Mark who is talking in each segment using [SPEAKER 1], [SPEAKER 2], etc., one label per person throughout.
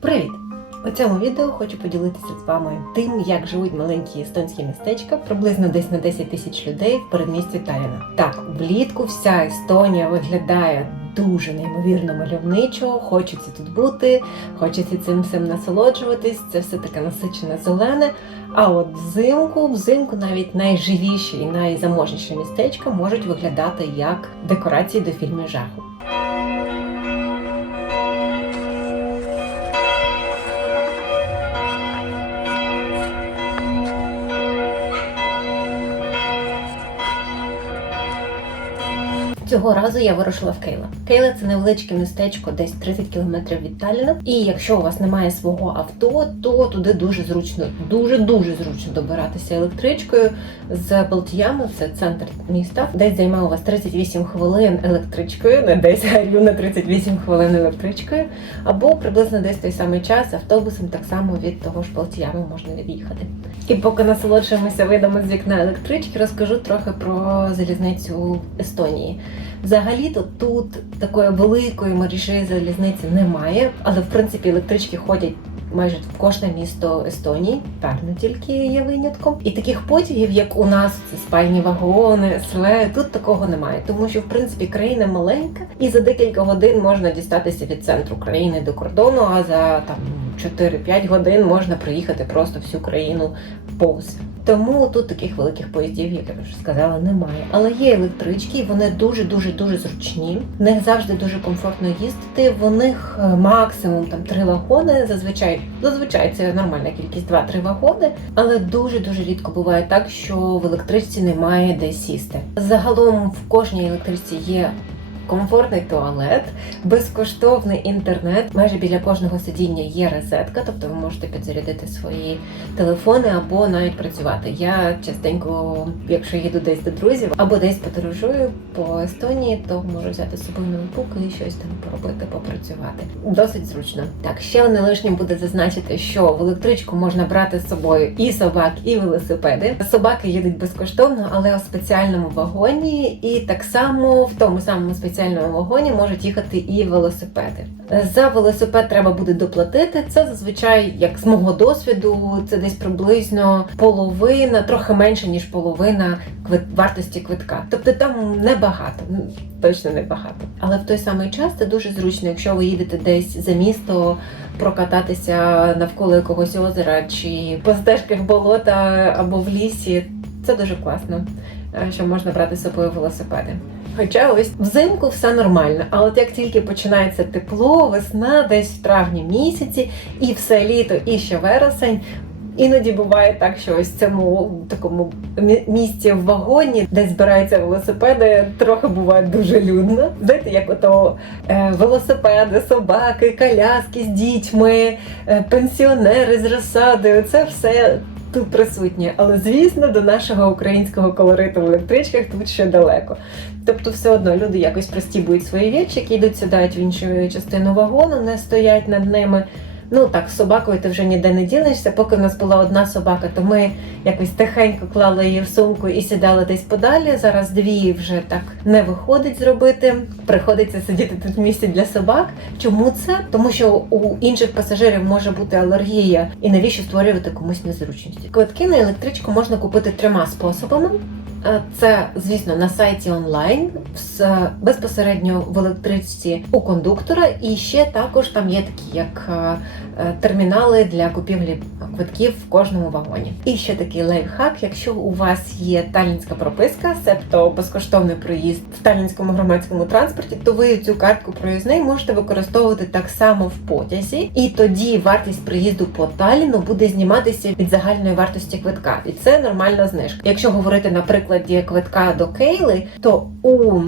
[SPEAKER 1] Привіт! У цьому відео хочу поділитися з вами тим, як живуть маленькі естонські містечка, приблизно десь на 10 тисяч людей в передмісті Таліна. Так, влітку вся Естонія виглядає дуже неймовірно мальовничо, хочеться тут бути, хочеться цим всім насолоджуватись. Це все таке насичене зелене. А от взимку, взимку навіть найживіші і найзаможніші містечка можуть виглядати як декорації до фільмів жаху. Цього разу я вирушила в Кейла. Кейла це невеличке містечко, десь 30 кілометрів від Талліна. І якщо у вас немає свого авто, то туди дуже зручно, дуже дуже зручно добиратися електричкою з Балтіями, це центр міста. Десь займе у вас 38 хвилин електричкою, не десь а рівно 38 хвилин електричкою, або приблизно десь той самий час автобусом так само від того ж Балтіями можна від'їхати. І поки насолоджуємося видами з вікна електрички, розкажу трохи про залізницю Естонії. Взагалі-то тут такої великої мережі залізниці немає, але в принципі електрички ходять. Майже в кожне місто Естонії, певно, тільки є винятком. І таких потягів, як у нас, це спальні вагони, све, тут такого немає. Тому що в принципі країна маленька, і за декілька годин можна дістатися від центру країни до кордону, а за там 4-5 годин можна проїхати просто всю країну повз. Тому тут таких великих поїздів, як я вже сказала, немає. Але є електрички, вони дуже дуже зручні. В них завжди дуже комфортно їздити. В них е, максимум там три вагони. Зазвичай зазвичай це нормальна кількість, 2-3 вагони. Але дуже дуже рідко буває так, що в електричці немає де сісти. Загалом в кожній електричці є. Комфортний туалет, безкоштовний інтернет. Майже біля кожного сидіння є розетка, тобто ви можете підзарядити свої телефони або навіть працювати. Я частенько, якщо їду десь до друзів або десь подорожую по Естонії, то можу взяти з собою ноутбук і щось там поробити, попрацювати. Досить зручно. Так, ще не лишнім буде зазначити, що в електричку можна брати з собою і собак, і велосипеди. Собаки їдуть безкоштовно, але у спеціальному вагоні, і так само в тому самому спеціальному вагоні можуть їхати і велосипеди. За велосипед треба буде доплатити. Це зазвичай, як з мого досвіду, це десь приблизно половина, трохи менше ніж половина вартості квитка. Тобто там небагато, ну, точно небагато. Але в той самий час це дуже зручно, якщо ви їдете десь за місто прокататися навколо якогось озера чи по стежках болота або в лісі. Це дуже класно, е, що можна брати з собою велосипеди. Хоча ось взимку все нормально, а от як тільки починається тепло, весна, десь в травні місяці, і все літо, і ще вересень. Іноді буває так, що ось цьому такому місці в вагоні, де збираються велосипеди, трохи буває дуже людно. Знаєте, як ото е, велосипеди, собаки, коляски з дітьми, е, пенсіонери з розсадою. Це все тут присутні. Але звісно, до нашого українського колориту в електричках тут ще далеко. Тобто, все одно люди якось простібують свої вічики, йдуть, сідають в іншу частину вагону, не стоять над ними. Ну так, з собакою ти вже ніде не ділишся. Поки в нас була одна собака, то ми якось тихенько клали її в сумку і сідали десь подалі. Зараз дві вже так не виходить зробити. Приходиться сидіти тут в місці для собак. Чому це? Тому що у інших пасажирів може бути алергія, і навіщо створювати комусь незручності? Квитки на електричку можна купити трьома способами. Е, Це, звісно, на сайті онлайн, з- безпосередньо в електричці у кондуктора, і ще також там є такі як е, е, термінали для купівлі квитків в кожному вагоні. І ще такий лайфхак, якщо у вас є талінська прописка, себто безкоштовний проїзд в талінському громадському транспорті, то ви цю картку проїзний можете використовувати так само в потязі, і тоді вартість приїзду по Таліну буде зніматися від загальної вартості квитка. І це нормальна знижка. Якщо говорити на прикладі квитка до Кейли, то у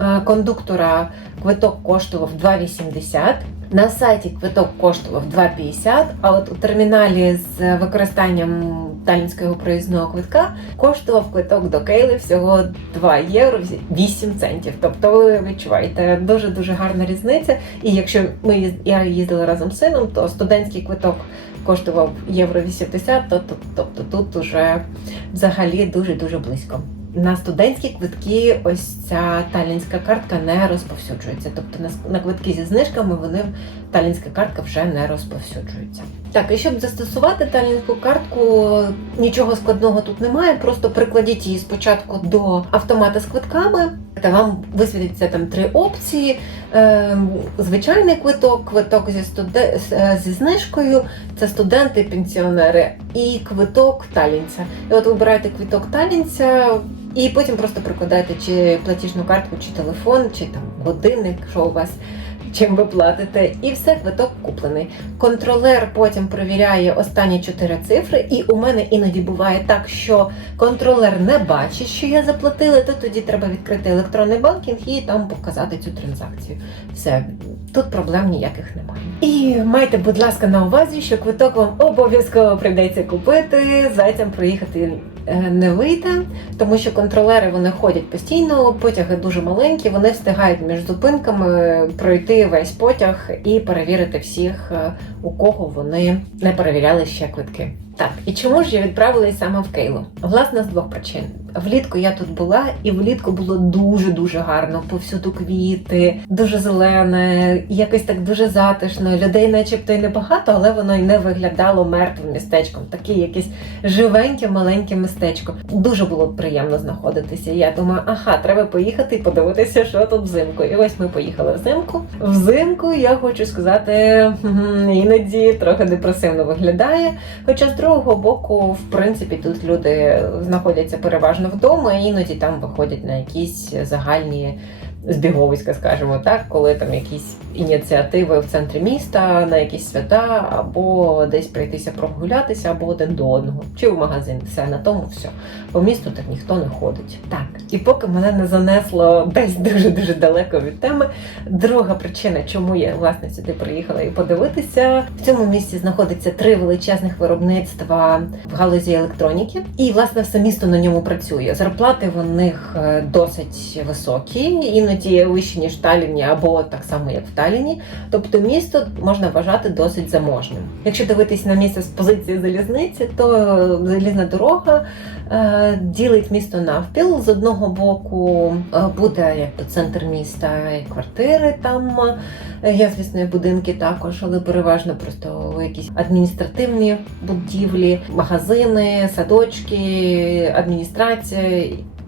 [SPEAKER 1] е, кондуктора квиток коштував 2,80. На сайті квиток коштував 2,50, а от у терміналі з використанням талінського проїзного квитка коштував квиток до Кейли всього 2 євро 8 центів. Тобто ви відчуваєте дуже дуже гарна різниця. І якщо ми я їздила разом з сином, то студентський квиток коштував євро 80, то, то, тобто тут уже взагалі дуже дуже близько. На студентські квитки ось ця талінська картка не розповсюджується. Тобто на, квитки зі знижками вони талінська картка вже не розповсюджується. Так, і щоб застосувати талінську картку, нічого складного тут немає. Просто прикладіть її спочатку до автомата з квитками. Та вам висвітиться там три опції: Ем, звичайний квиток, квиток зі, студе... е, зі знижкою, це студенти, пенсіонери, і квиток талінця. І от вибираєте квиток талінця, і потім просто прикладаєте чи платіжну картку, чи телефон, чи там годинник, що у вас. Чим ви платите, і все, квиток куплений. Контролер потім перевіряє останні чотири цифри, і у мене іноді буває так, що контролер не бачить, що я заплатила, то тоді треба відкрити електронний банкінг і там показати цю транзакцію. Все, тут проблем ніяких немає. І майте, будь ласка, на увазі, що квиток вам обов'язково прийдеться купити, зайцям проїхати не вийде, тому що контролери вони ходять постійно, потяги дуже маленькі, вони встигають між зупинками пройти весь потяг і перевірити всіх, е, у кого вони не перевіряли ще квитки. Так, і чому ж я відправилась саме в Кейло? Власне, з двох причин. Влітку я тут була, і влітку було дуже дуже гарно. Повсюду квіти, дуже зелене, якось так дуже затишно. Людей, начебто, й небагато, але воно й не виглядало мертвим містечком. Таке якесь живеньке, маленьке містечко. Дуже було приємно знаходитися. Я думаю, ага, треба поїхати і подивитися, що тут взимку. І ось ми поїхали взимку. Взимку я хочу сказати, іноді трохи депресивно виглядає. Хоча з другого боку, в принципі, тут люди знаходяться переважно вдома, іноді там виходять на якісь загальні збіговиська, скажімо так, коли там якісь ініціативи в центрі міста, на якісь свята, або десь пройтися прогулятися, або один до одного, чи в магазин. Все на тому все. По місту так ніхто не ходить. Так, і поки мене не занесло десь дуже дуже далеко від теми. Друга причина, чому я власне сюди приїхала і подивитися, в цьому місті знаходиться три величезних виробництва в галузі електроніки, і власне все місто на ньому працює. Зарплати в них е, досить високі, іноді вищі ніж в Талліні, або так само як в Талліні. Тобто місто можна вважати досить заможним. Якщо дивитись на місце з позиції залізниці, то е, залізна дорога е, ділить місто навпіл. З одного боку е, буде як центр міста і квартири там. е, Є, звісно, будинки також, але переважно просто якісь адміністративні будівлі, магазини, садочки, адміністрація.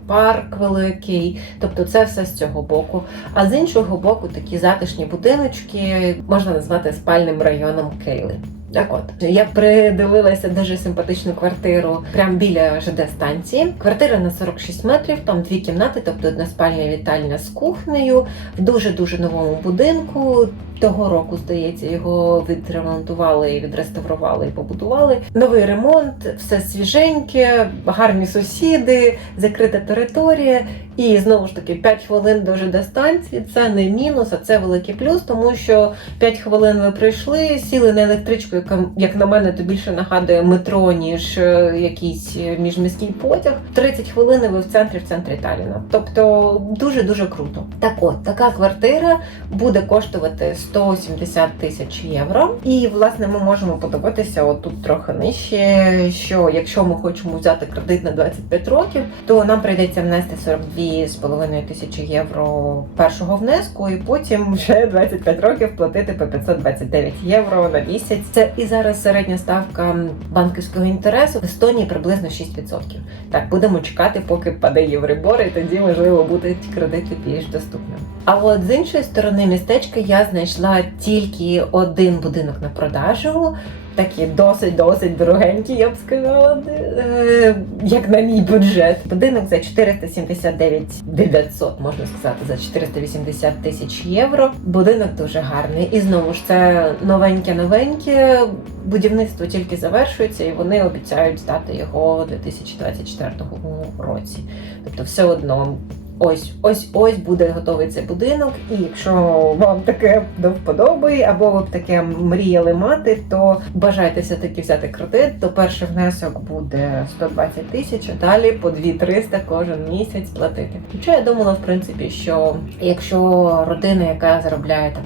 [SPEAKER 1] Парк великий, тобто це все з цього боку. А з іншого боку, такі затишні будиночки можна назвати спальним районом Кейли. Так от я придивилася дуже симпатичну квартиру прямо біля ЖД станції. Квартира на 46 метрів, там дві кімнати, тобто одна спальня і вітальня з кухнею, в дуже дуже новому будинку. Того року, здається, його відремонтували і відреставрували і побудували. Новий ремонт, все свіженьке, гарні сусіди, закрита територія. І знову ж таки 5 хвилин до ЖД станції. Це не мінус, а це великий плюс, тому що 5 хвилин ви прийшли, сіли на електричку, як на мене, то більше нагадує метро, ніж е, якийсь міжміський потяг. 30 хвилин ви в центрі, в центрі Таліна. Тобто дуже дуже круто. Так от така квартира буде коштувати 170 тисяч євро. І власне ми можемо подивитися отут трохи нижче. Що якщо ми хочемо взяти кредит на 25 років, то нам прийдеться внести 42,5 тисячі євро першого внеску, і потім вже 25 років платити по 529 євро на місяць. Це і зараз середня ставка банківського інтересу в Естонії приблизно 6%. Так, будемо чекати, поки паде євробор, і тоді можливо будуть кредити більш доступними. А от з іншої сторони містечка я знайшла тільки один будинок на продажу. Такі досить досить дорогенькі, я б сказала, е, як на мій бюджет. Будинок за 479 900, можна сказати, за 480 тисяч євро. Будинок дуже гарний. І знову ж це новеньке-новеньке. Будівництво тільки завершується, і вони обіцяють здати його у 2024 році. Тобто, все одно. Ось, ось, ось буде готовий цей будинок. І якщо вам таке до вподоби, або ви б таке мріяли мати, то бажайте все-таки взяти кредит, то перший внесок буде 120 тисяч, а далі по 2-300 кожен місяць платити. Хоча я думала, в принципі, що якщо родина, яка заробляє там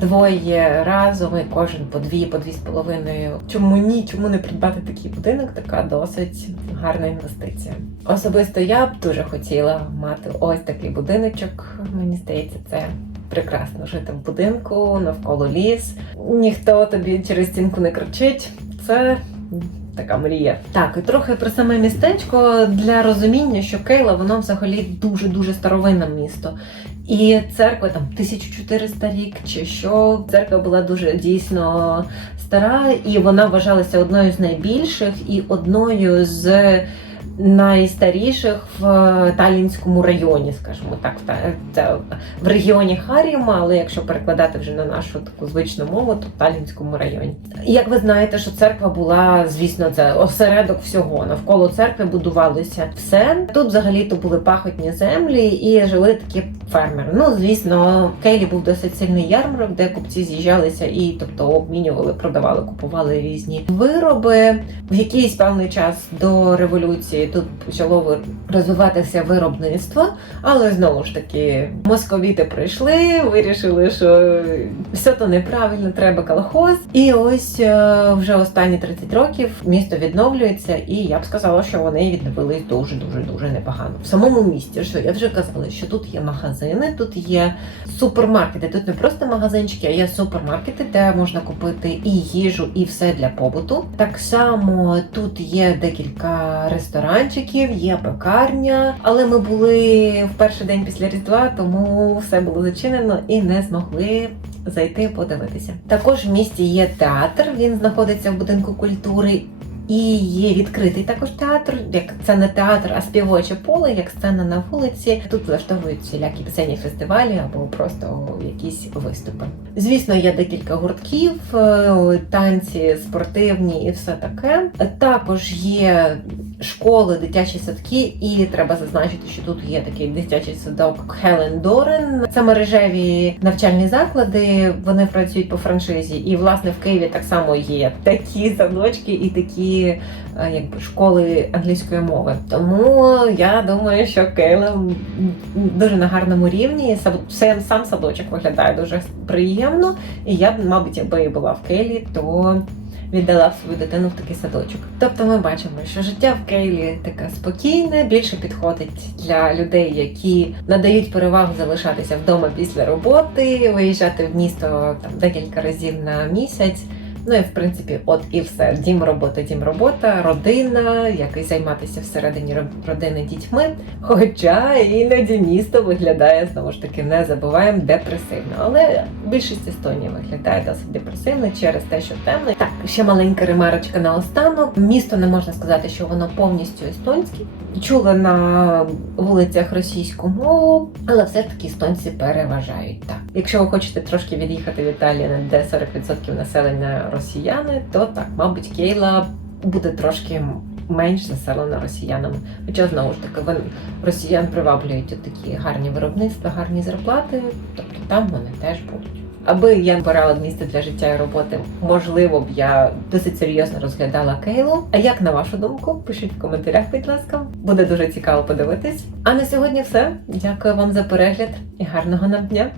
[SPEAKER 1] двоє разом, і кожен по дві, по дві з половиною. Чому ні? Чому не придбати такий будинок? Така досить гарна інвестиція. Особисто я б дуже хотіла мати ось такий будиночок. Мені здається, це. Прекрасно жити в будинку, навколо ліс. Ніхто тобі через стінку не кричить. Це така мрія. Так, і трохи про саме містечко для розуміння, що Кейла воно взагалі дуже дуже старовинне місто. І церква там 1400 рік, чи що церква була дуже дійсно стара, і вона вважалася одною з найбільших і одною з найстаріших в Талінському районі, скажімо так, в Та- в регіоні Харіма, але якщо перекладати вже на нашу таку звичну мову, то в Талінському районі. Як ви знаєте, що церква була, звісно, це осередок всього. Навколо церкви будувалося все. Тут взагалі то були пахотні землі і жили такі фермери. Ну, звісно, в Кейлі був досить сильний ярмарок, де купці з'їжджалися і тобто обмінювали, продавали, купували різні вироби. В якийсь певний час до революції тут почало розвиватися виробництво, але знову ж таки московіти прийшли, вирішили, що все то неправильно, треба колхоз. І ось е, вже останні 30 років місто відновлюється, і я б сказала, що вони відновились дуже дуже дуже непогано. В самому місті, що я вже казала, що тут є магазини, тут є супермаркети. Тут не просто магазинчики, а є супермаркети, де можна купити і їжу, і все для побуту. Так само тут є декілька ресторанчиків, є пекарня, але ми були в перший день після Різдва, тому все було зачинено і не змогли зайти подивитися. Також в місті є театр. Він знаходиться в будинку культури. І є відкритий також театр, як це не театр, а співоче поле, як сцена на вулиці. Тут влаштовують всілякі пісенні фестивалі або просто якісь виступи. Звісно, є декілька гуртків, е, танці спортивні і все таке. Також є школи, дитячі садки, і треба зазначити, що тут є такий дитячий садок Хелен Дорен. Це мережеві навчальні заклади. Вони працюють по франшизі. І власне в Києві так само є такі садочки і такі е, якби школи англійської мови. Тому я думаю, що Кейла м, дуже на гарному рівні. Сам сам- садочок виглядає дуже приємно. І я б, мабуть, якби була в Кейлі, то віддала свою дитину в такий садочок. Тобто ми бачимо, що життя в Кейлі таке спокійне, більше підходить для людей, які надають перевагу залишатися вдома після роботи, виїжджати в місто там декілька разів на місяць. Ну і в принципі, от і все. Дім робота, дім робота, родина, якось займатися всередині родини дітьми. Хоча іноді місто виглядає знову ж таки, не забуваємо депресивно. Але більшість Естонії виглядає досить депресивно через те, що темно. Так, ще маленька ремарочка на останок. Місто не можна сказати, що воно повністю естонське. Чула на вулицях російську мову, але все ж таки естонці переважають. Так, якщо ви хочете трошки від'їхати в Італію, де 40% населення росіяни, то так, мабуть, Кейла буде трошки менш заселена росіянами. Хоча знову ж таки вони росіян приваблюють такі гарні виробництва, гарні зарплати, тобто там вони теж будуть. Аби я обирала місце для життя і роботи, можливо б я досить серйозно розглядала Кейлу. А як на вашу думку? Пишіть в коментарях, будь ласка. Буде дуже цікаво подивитись. А на сьогодні все. Дякую вам за перегляд і гарного нам дня!